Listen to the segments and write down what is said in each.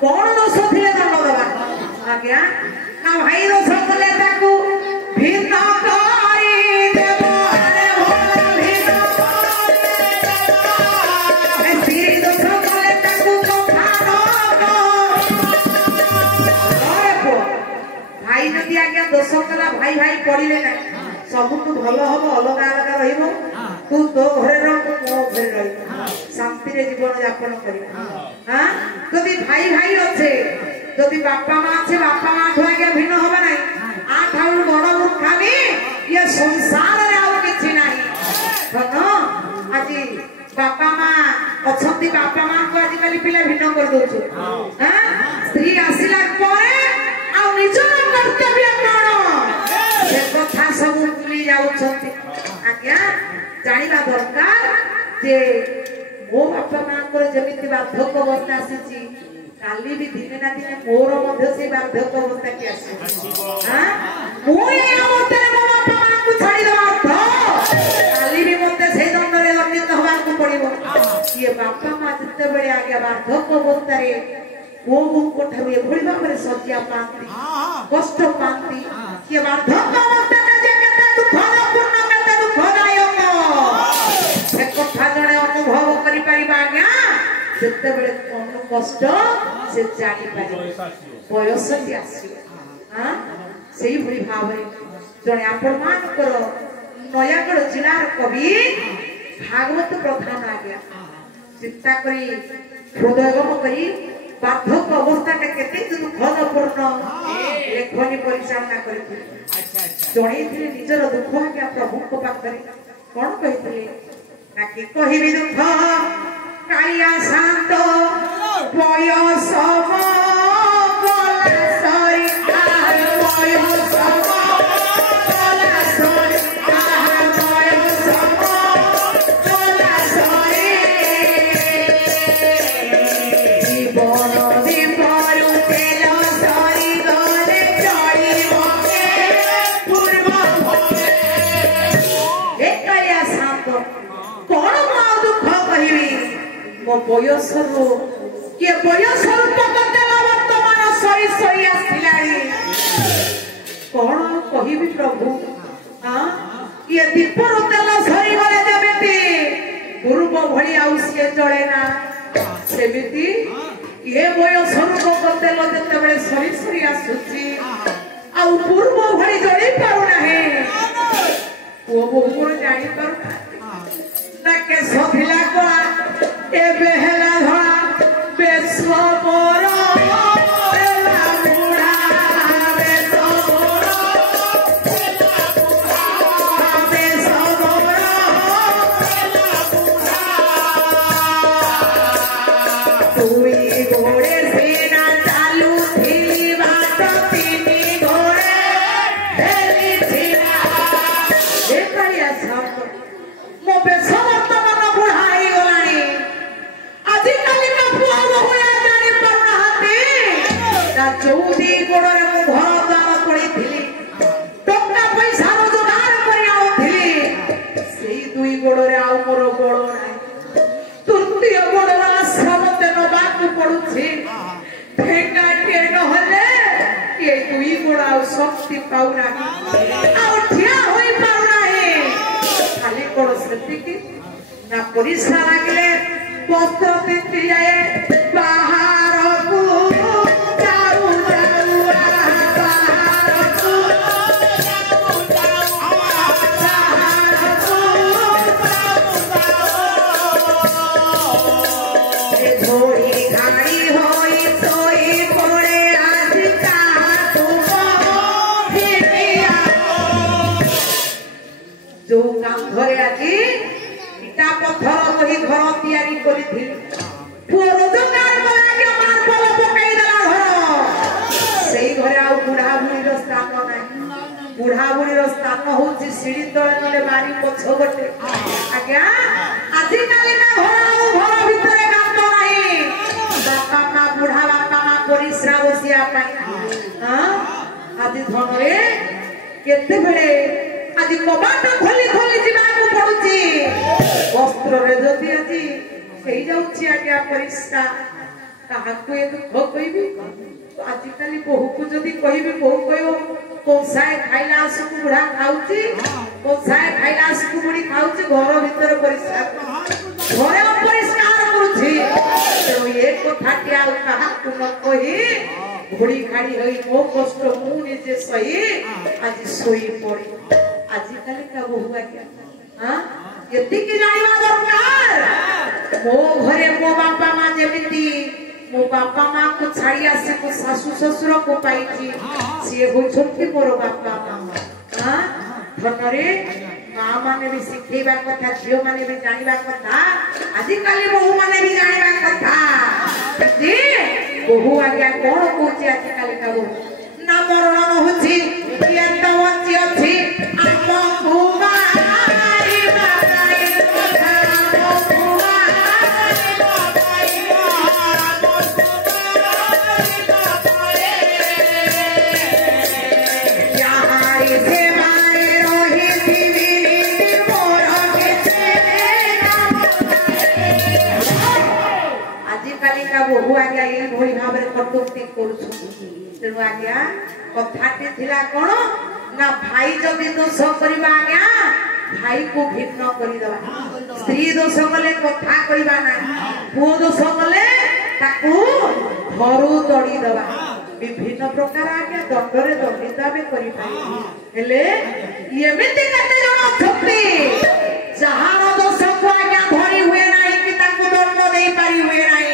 कौन दोष थे दंड देवा आज्ञा ना भाई दोष कले ताकू भिन्न करी देव अरे भोला भिन्न करी स्त्री दोष कले ताकू कथा न भाई जदि आज्ञा दोष कला भाई भाई पड़िले ना सब तू भल हम अलग अलग रहिबो तू तो घरे रह मो घरे रह शांति रे जीवन यापन करिबा हां जदि भाई भाई अच्छे जदि बापा मां अच्छे बापा मां ठो आगे भिन्न होबा नै आ ठाउर बड़ मूर्खामी ये संसार रे आउ किछि नाही धन आजि बापा मां अछंती बापा मां को आजि काली पिला भिन्न कर दोछु हां स्त्री आसिला परे आ निजर कर्तव्य कोन से कथा सब भूली जाउछंती आज्ञा जानिबा दरकार जे मो बापा मां को जेमिति बाधक अवस्था आसीची काली भी दिने ना दिने मोर मध्य से बाधक अवस्था के आसी हां मो ए अवस्था रे मो बापा मां को छाड़ी दवा अर्थ काली भी मते से दंड रे दंडित होबा को पड़िबो ये बापा मां जते बेले आगे बाधक अवस्था रे वो को ठारू ए भଳି भाबरे सज्जा पांती कष्ट पांती ये बाधक अवस्था का जे केते दुख पूर्ण केते दुखदायक से कथा जणे अनुभव करि परिबा आज्ञा जते बेले कोनो कष्ट से जानि पारि बयस जे आसी हां सेही भଳି भाबरे जणे आपण मानकर नयागढ़ जिलार कवि भागवत प्रधान आज्ञा चिंता करी हृदयगम करी बाधक अवस्था का केते दुखपूर्ण लेखनी परिचालना करथिले जणैथिले निजर दुख आज्ञा प्रभु को पाखरे कोन कहिथिले ना कि कहिबि दुख कालिया शांत बयस गला सरी आर बयस गला सरी आर बयस गला सरी जीवन विपरु तेल सरी गले चढ़िबो पूर्व भवे ए कालिया शांत कोन मो दुख कहिबि मो बयस रो के बयस रूप देला वर्तमान सरी सरी आसिलानी कोन कहिबि प्रभु हां ये दीपर तेल सरी गले जेमिति पूर्व भଳି आउ से चले ना सेमिति ये बयस रूप तेल जते बेले सरी सरी आसुची आ पूर्व भଳି जळी पाउ नाही ओ बोर जानि पाउ ना के सफिला कोला ए बेहला धरा बेस्व मोर एला बुढ़ा बेस्व मोर एला बुढ़ा बेस्व मोर एला बुढ़ा तुई घोड़े सेना चालू थी बात तीनी घोड़े हेली थिला ए करिया सब मो बेस्व चौदी गोड़े मु घर द्वार पड़ी टका पैसा रोजगार करी आउथिली सेई दुई गोड़े आउ मोर गोड़ नाही तृतीय गोड़ आश्रम ते नबाकू पड़ुछि ठेका के नहले ये दुई गोड़ आउ शक्ति पाउ नाही आउ ठिया होई पाउ नाही खाली गोड़ सेतिकी ना परिश्रा लागले पत्र तिंती जाए बाहर को घरे आज इटा पत्थर कही घर तैयारी करी रोजगार मार्बल पकई देला घर से घरे आ बुढ़ा बुढ़ी स्थान ना बुढ़ा बुढ़ी स्थान हूँ सीढ़ी तले नले बारी पछ गटे आज्ञा आजिकाली ना घर घर भितर गात नहीं बापा माँ बुढ़ा बापा माँ परिश्रा बसिया आज धन रे केते बेले आज कबाट खोली खोली जीवाकू पड़ुची वस्त्र रे जदि आज हेई जाउची आज्ञा परिश्रा କାହାକୁ ଏ ଦୁଃଖ କହିବି ଆଜିକାଲି ବୋହୂକୁ ଯଦି କହିବି ବୋହୂ କହିବ କଂସାଏ ଖାଇଲା ଆସକୁ ବୁଢା ଖାଉଛି କଂସାଏ ଖାଇଲା ଆସକୁ ବୁଢୀ ଖାଉଛି ଘର ଭିତରେ ପରିଷ୍କାର ଘରେ ଅପରିଷ୍କାର କରୁଛି ତେଣୁ ଏ କଥାଟି ଆଉ କାହାକୁ ନ କହି ଘୋଡି ଘାଡି ହୋଇ ମୋ କଷ୍ଟ ମୁଁ ନିଜେ ସହି ଆଜି ଶୋଇ ପଡି ଆଜିକାଲିକା ବୋହୂ ଆଜ୍ଞା ଏତିକି ଜାଣିବା ଦରକାର ମୋ ଘରେ ମୋ ବାପା ମା ଯେମିତି मो बापा माँ को छाड़ी आसी मो सासु ससुर को पाई सी होती मोर बापा माँ धनरे माँ माने भी शिखेबा कथा झियो माने भी जानिबा कथा आजिकाली बहु माने भी जानिबा कथा जी बहु आज्ञा कोन कहूची आजिकाली का बहु ना मरण होची ये तो वंची अछि आम भूमा बहु आज्ञा ये भली भाव में कटुक्ति तेणु आज्ञा कथाटी थिला कोन ना भाई जदि दोष करबा आज्ञा भाई को भिन्न करि दबा स्त्री दोष कले कथा करिबा ना पुओ दोष कले ताकू घरु तड़ी दबा विभिन्न प्रकार आज्ञा दंडरे दंडित आबे करि पाई हेले एमिति कते जण अछती जहार दोष को आज्ञा धरि हुए नाही कि ताकू दंड देई पारि हुए नाही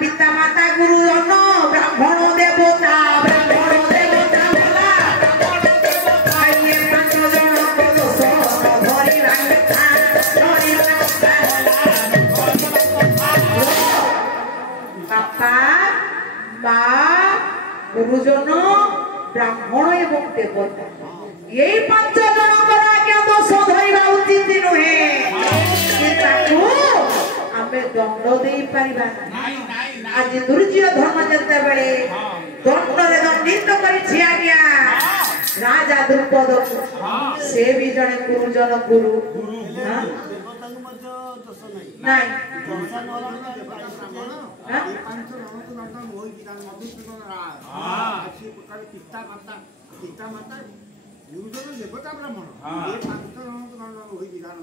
पिता माता गुरु जन ब्राह्मण देवता भला आइए पांच जन को दोष धरी बापा माँ गुरुजन ब्राह्मण एवं देवता यही पांच जन आज्ञा दोष धरवा उचित नुहे आमे दंड दे पारिबा आज दुर्जय धर्म जते बेले दंडरे दंडित करिछि आज्ञा राजा द्रुपद से भी जने गुरुजन गुरु हां नाही पिता माता गुरुजन देवता ब्राह्मण ये पांच जन होई विधान